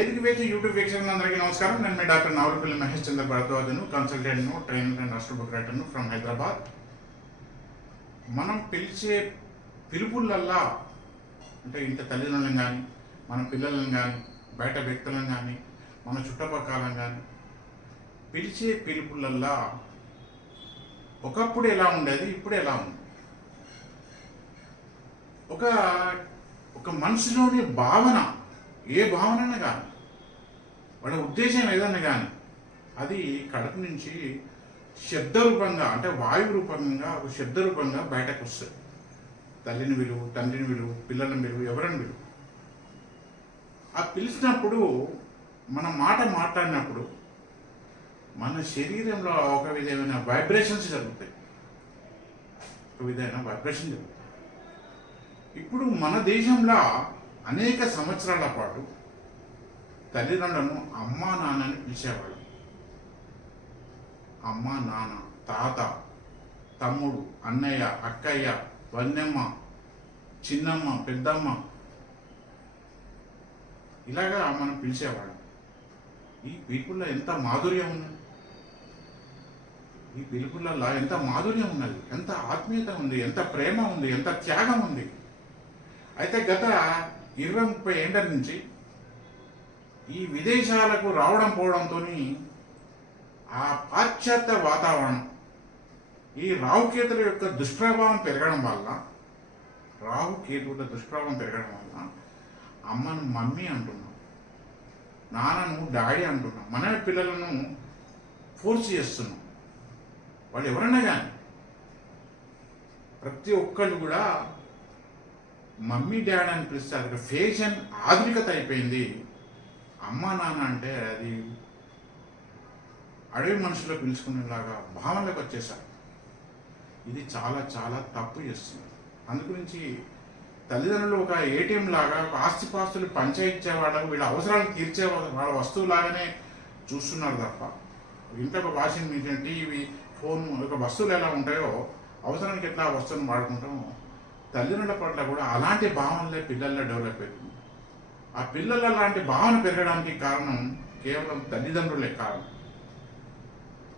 తెలుగు వేచి యూట్యూబ్ వీక్షకులందరికీ నమస్కారం. నేను మీ డాక్టర్ నావలపల్లి మహేష్ చంద్ర భరద్వాజను, కన్సల్టెంట్ను, ట్రైనర్ అండ్ ఆస్ట్రో బుక్ రైటర్ను ఫ్రమ్ హైదరాబాద్. మనం పిలిచే పిలుపులల్లా అంటే ఇంత తల్లిదండ్రులను కానీ, మన పిల్లలను కానీ, బయట వ్యక్తులను కానీ, మన చుట్టుపక్కలను కానీ పిలిచే పిలుపులల్లా ఒకప్పుడు ఎలా ఉండేది, ఇప్పుడు ఎలా ఉంది. ఒక ఒక మనసులోని భావన, ఏ భావన కానీ, వాళ్ళ ఉద్దేశం ఏదన్నా కానీ అది కడుపు నుంచి శబ్ద రూపంగా అంటే వాయు రూపంగా ఒక శబ్ద రూపంగా బయటకు వస్తుంది. తల్లిని విలువ, తండ్రిని విలువ, పిల్లలను విలువ, ఎవరిని విలువ. ఆ పిలిచినప్పుడు మన మాట మాట్లాడినప్పుడు మన శరీరంలో ఒక విధమైన వైబ్రేషన్స్ జరుగుతాయి. ఒక విధమైన వైబ్రేషన్ జరుగుతాయి. ఇప్పుడు మన దేశంలో అనేక సంవత్సరాల పాటు తల్లిదండ్రులను అమ్మా నాన్నని పిలిచేవాడు. అమ్మ, నాన్న, తాత, తమ్ముడు, అన్నయ్య, అక్కయ్య, వన్నెమ్మ, చిన్నమ్మ, పెద్దమ్మ, ఇలాగా మనం పిలిచేవాడు. ఈ పిలుపుల్లో ఎంత మాధుర్యం ఉన్నది, ఈ పిలుపులలో ఎంత మాధుర్యం ఉన్నది, ఎంత ఆత్మీయత ఉంది, ఎంత ప్రేమ ఉంది, ఎంత త్యాగం ఉంది. అయితే గత 20-30 ఏళ్ల నుంచి ఈ విదేశాలకు రావడం పోవడంతో ఆ పాశ్చాత్య వాతావరణం, ఈ రాహుకేతుల యొక్క దుష్ప్రభావం పెరగడం వల్ల అమ్మను మమ్మీ అంటున్నాం, నాన్నను డాడీ అంటున్నాం, మన పిల్లలను ఫోర్స్ చేస్తున్నాం. వాళ్ళు ఎవరన్నా కానీ ప్రతి ఒక్కళ్ళు కూడా మమ్మీ డాడీ అని పిలుస్తారు. ఒక ఫ్యాషన్ ఆధునికత అయిపోయింది. అమ్మ నాన్న అంటే అది అడవి మనుషుల్లో పిలుచుకునేలాగా భావనలోకి వచ్చేసారు. ఇది చాలా చాలా తప్పు చేస్తుంది. అందుగురించి తల్లిదండ్రులు ఒక ఏటీఎం లాగా ఒక ఆస్తిపాస్తులు పంచాయిచ్చేవాళ్ళకు వీళ్ళ అవసరాలు తీర్చే వాళ్ళ వస్తువులాగానే చూస్తున్నారు తప్ప, ఇంట్లో ఒక వాషింగ్ మిషన్, టీవీ, ఫోన్, ఒక వస్తువులు ఎలా ఉంటాయో అవసరానికి ఎట్లా వస్తువులను వాడుకుంటామో తల్లిదండ్రుల పట్ల కూడా అలాంటి భావనలే పిల్లల్లో డెవలప్ అవుతుంది. ఆ పిల్లలు అలాంటి భావన పెరగడానికి కారణం కేవలం తల్లిదండ్రులే కారణం.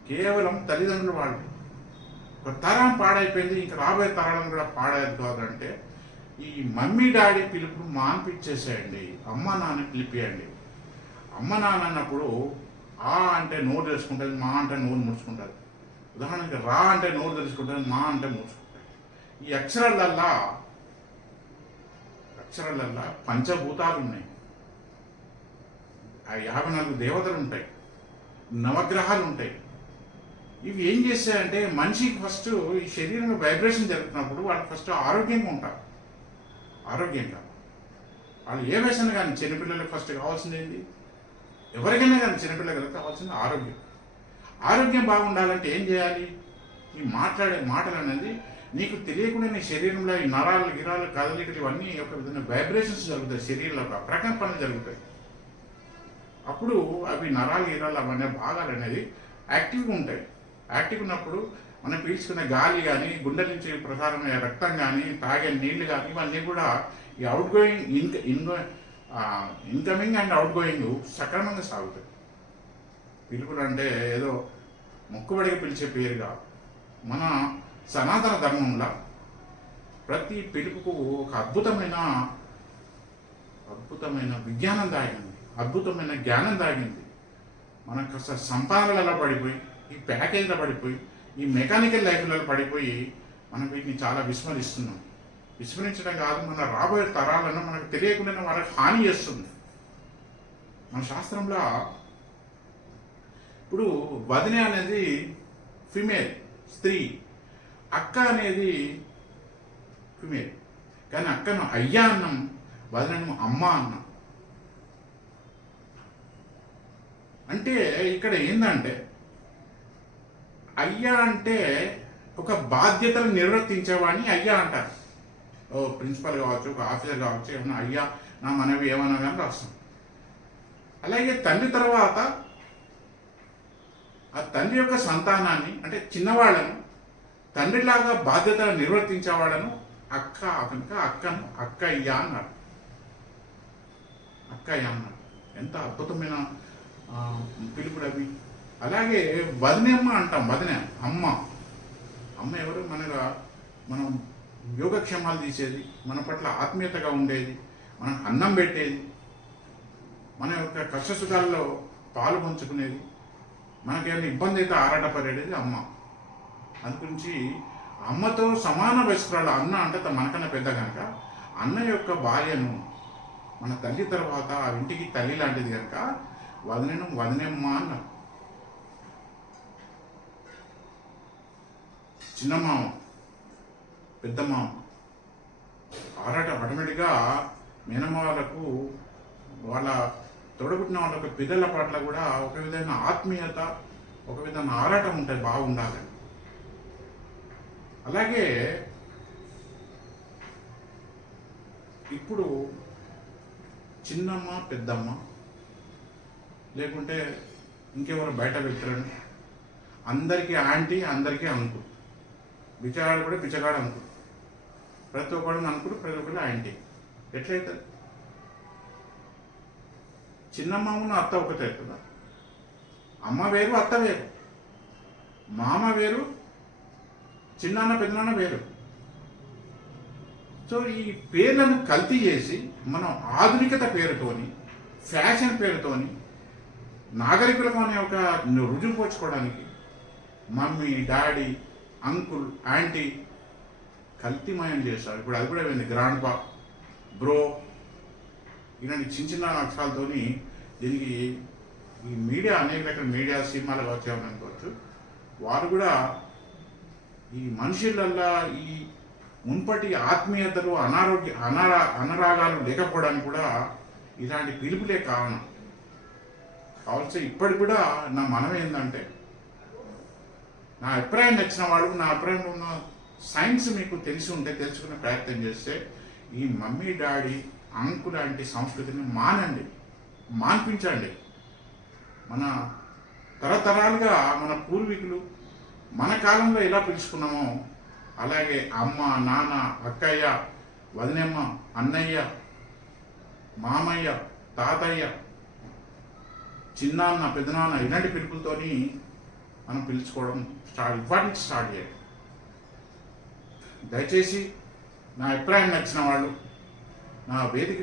కేవలం తల్లిదండ్రులు వాళ్ళు ఒక తరం పాడైపోయింది, ఇంకా రాబోయే తరాలను కూడా పాడేది కాదంటే ఈ మమ్మీ డాడీ పిలుపు మాన్పిచ్చేసేయండి, అమ్మ నాన్న పిలిపియండి. అమ్మ నాన్న అన్నప్పుడు ఆ అంటే నోరు తెలుసుకుంటుంది, మా అంటే నోరు ముడుచుకుంటుంది. ఉదాహరణకి రా అంటే నోరు తెలుసుకుంటుంది, మా అంటే ముడుచుకుంటుంది. ఈ అక్షరాలల్లా పంచభూతాలు ఉన్నాయి, ఆ 54 దేవతలు ఉంటాయి, నవగ్రహాలు ఉంటాయి. ఇవి ఏం చేస్తాయంటే మనిషికి ఫస్ట్ ఈ శరీరంలో వైబ్రేషన్ జరుగుతున్నప్పుడు వాళ్ళు ఫస్ట్ ఆరోగ్యంగా ఉంటారు. ఆరోగ్యంగా వాళ్ళు ఏ వయసున కానీ చిన్నపిల్లలకు ఫస్ట్ కావాల్సింది ఏంటి, ఎవరికైనా కానీ చిన్నపిల్లలకు కావాల్సింది ఆరోగ్యం. ఆరోగ్యం బాగుండాలంటే ఏం చేయాలి? ఈ మాట్లాడే మాటలు అనేది నీకు తెలియకుండా నీ శరీరంలో ఈ నరాలు గిరాలు కదలికలు ఇవన్నీ ఒక విధంగా వైబ్రేషన్స్ జరుగుతాయి, శరీరంలో ఒక ప్రకంపనలు జరుగుతాయి. అప్పుడు అవి నరాలు గిరాలు అవన్నీ భాగాలు అనేది యాక్టివ్గా ఉంటాయి. యాక్టివ్ ఉన్నప్పుడు మనం పీల్చుకునే గాలి కానీ, గుండె నుంచి ప్రసారమయ్యే రక్తం కానీ, తాగే నీళ్లు కానీ ఇవన్నీ కూడా ఈ out going incoming and out going సక్రమంగా సాగుతాయి. పిలుపులు అంటే ఏదో మొక్కుబడిగా పిలిచే పేరుగా మన సనాతన ధర్మంలో ప్రతి పిలుపుకు ఒక అద్భుతమైన విజ్ఞానం దాగింది, అద్భుతమైన జ్ఞానం దాగింది. మనకు అసలు సంపాదనలలో పడిపోయి, ఈ ప్యాకేజీలో పడిపోయి, ఈ మెకానికల్ లైఫ్లలో పడిపోయి మనం వీటిని చాలా విస్మరిస్తున్నాం. విస్మరించడం కాదు, మన రాబోయే తరాలను మనకు తెలియకుండా వాళ్ళకి హాని చేస్తుంది. మన శాస్త్రంలో ఇప్పుడు వదిన అనేది ఫిమేల్, స్త్రీ, అక్క అనేది ఫిమేల్. కానీ అక్కను అయ్యా అన్నం, వదినను అమ్మ అన్నం. అంటే ఇక్కడ ఏంటంటే అయ్యా అంటే ఒక బాధ్యతలు నిర్వర్తించేవాడిని అయ్యా అంటారు. ఓ ప్రిన్సిపల్ కావచ్చు, ఒక ఆఫీసర్ కావచ్చు, ఏమన్నా అయ్యా నా మనవి ఏమన్నా కానీ రాస్తాం. అలాగే తండ్రి తర్వాత ఆ తండ్రి యొక్క సంతానాన్ని అంటే చిన్నవాళ్ళను తండ్రిలాగా బాధ్యతలు నిర్వర్తించేవాళ్ళను అక్క, కనుక అక్కను అక్కయ్య అన్నారు. అక్కయ్య అన్నారు. ఎంత అద్భుతమైన పిలుపులు అవి. అలాగే వదినమ్మ అంటాం. వదిన అమ్మ. అమ్మ ఎవరు? మనం యోగక్షేమాలు తీసేది, మన పట్ల ఆత్మీయతగా ఉండేది, మనకు అన్నం పెట్టేది, మన యొక్క కష్టసుఖాల్లో పాలు పంచుకునేది, మనకేమైనా ఇబ్బంది అయితే ఆరాటపడేది అమ్మ. అందుగురించి అమ్మతో సమాన వయస్కురాలు అన్న అంటే మనకన్నా పెద్ద కనుక అన్న యొక్క భార్యను మన తల్లి తర్వాత ఆ ఇంటికి తల్లి లాంటిది కనుక వదినమ్మ అన్నారు. చిన్నమామ, పెద్దమామ ఆటోమేటిక్గా మేనమామలకు వాళ్ళ తోడబుట్టిన వాళ్ళ పిల్లల పట్ల కూడా ఒక విధమైన ఆత్మీయత, ఒక విధమైన ఆరాటం ఉంటుంది, బాగుండాలని. అలాగే ఇప్పుడు చిన్నమ్మ, పెద్దమ్మ లేకుంటే ఇంకెవరు బయట వ్యక్తులని అందరికీ ఆంటీ, అందరికీ అంకుల్. బిచ్చగాడు కూడా బిచ్చగాడు అంకుల్, ప్రతి ఒక్కడు అంకుల్, ప్రతి ఒక్కరు ఆంటీ. ఎట్లయితుంది? చిన్నమ్మను అత్త ఒకటే అవుతుందా? అమ్మ వేరు, అత్త వేరు, మామ వేరు, చిన్నాన్న పెద్దనాన్న వేరు. సో ఈ పేర్లను కల్తీ చేసి మనం ఆధునికత పేరుతోని, ఫ్యాషన్ పేరుతోని, నాగరికులకు అనే ఒక రుజువు పోర్చుకోవడానికి మమ్మీ, డాడీ, అంకుల్, ఆంటీ కల్తీమయం చేస్తారు. ఇప్పుడు అది కూడా పోయింది. గ్రాండ్ పా, బ్రో, ఇలాంటి చిన్న చిన్న అక్షరాలతోని దీనికి ఈ మీడియా, అనేక రకాల మీడియా, సినిమాలు వచ్చామని అనుకోవచ్చు. వారు కూడా ఈ మనుషులల్లా ఈ మున్పటి ఆత్మీయతలు, అనరాగాలు లేకపోవడానికి కూడా ఇలాంటి పిలుపులే కారణం. కావాల్సి ఇప్పటికి కూడా నా మనం ఏంటంటే, నా అభిప్రాయం నచ్చిన వాళ్ళు, నా అభిప్రాయంలో ఉన్న సైన్స్ మీకు తెలిసి ఉంటే తెలుసుకునే ప్రయత్నం చేస్తే ఈ మమ్మీ, డాడీ, అంకుల్ లాంటి సంస్కృతిని మాన్పించండి. మన తరతరాలుగా మన పూర్వీకులు మన కాలంలో ఎలా పిలుచుకున్నామో అలాగే అమ్మ, నాన్న, అక్కయ్య, వదినమ్మ, అన్నయ్య, మామయ్య, తాతయ్య, చిన్నాన్న, పెద్దనాన్న ఇలాంటి పిలుపులతోని మనం పిలుచుకోవడం ఇవాటి నుంచి స్టార్ట్ చేయాలి. దయచేసి నా అభిప్రాయం నచ్చిన వాళ్ళు నా వేదిక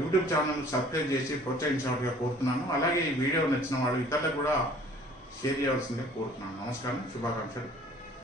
యూట్యూబ్ ఛానల్ సబ్స్క్రైబ్ చేసి ప్రోత్సహించినట్టుగా కోరుతున్నాను. అలాగే ఈ వీడియో నచ్చిన వాళ్ళు ఇతరులకు కూడా షేర్ చేయవలసిందిగా కోరుతున్నాను. నమస్కారం, శుభాకాంక్షలు.